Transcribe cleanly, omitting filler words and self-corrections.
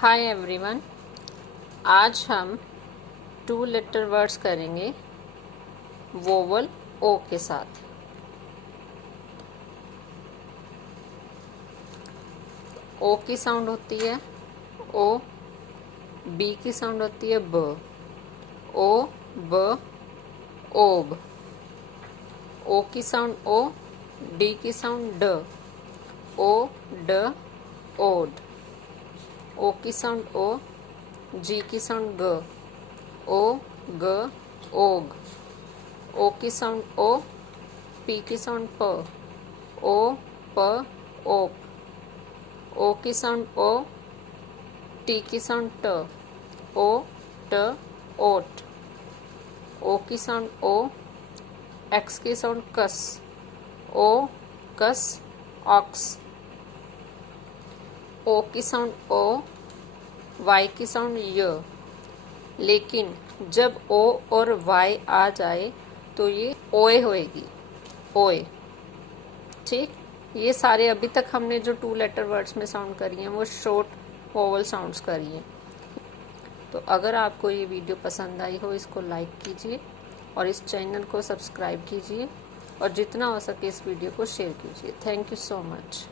Hi everyone. आज हम to letter words करेंगे वोवल ओ के साथ। ओ की साउंड होती है ओ, बी की साउंड होती है ब, ओ ब ओब। ओ की साउंड ओ, डी की साउंड ड, ओ ड ओड। ओ की साउंड ओ, जी की साउंड ग, ओ ग ओग। ओ की साउंड ओ, पी की साउंड प, ओ प ओप। ओ की साउंड ओ, टी की साउंड ट, ओ ट ओट। ओ की साउंड ओ, एक्स की साउंड कस, ओ कस ऑक्स। ओ की साउंड ओ, वाई की साउंड य। लेकिन जब ओ और वाई आ जाए तो ये ओए होएगी, ओए। ठीक, ये सारे अभी तक हमने जो टू लेटर वर्ड्स में साउंड करी हैं वो शॉर्ट वोवल साउंड्स करी हैं। तो अगर आपको ये वीडियो पसंद आई हो, इसको लाइक कीजिए और इस चैनल को सब्सक्राइब कीजिए और जितना हो सके इस वीडियो को शेयर कीजिए। Thank you so much.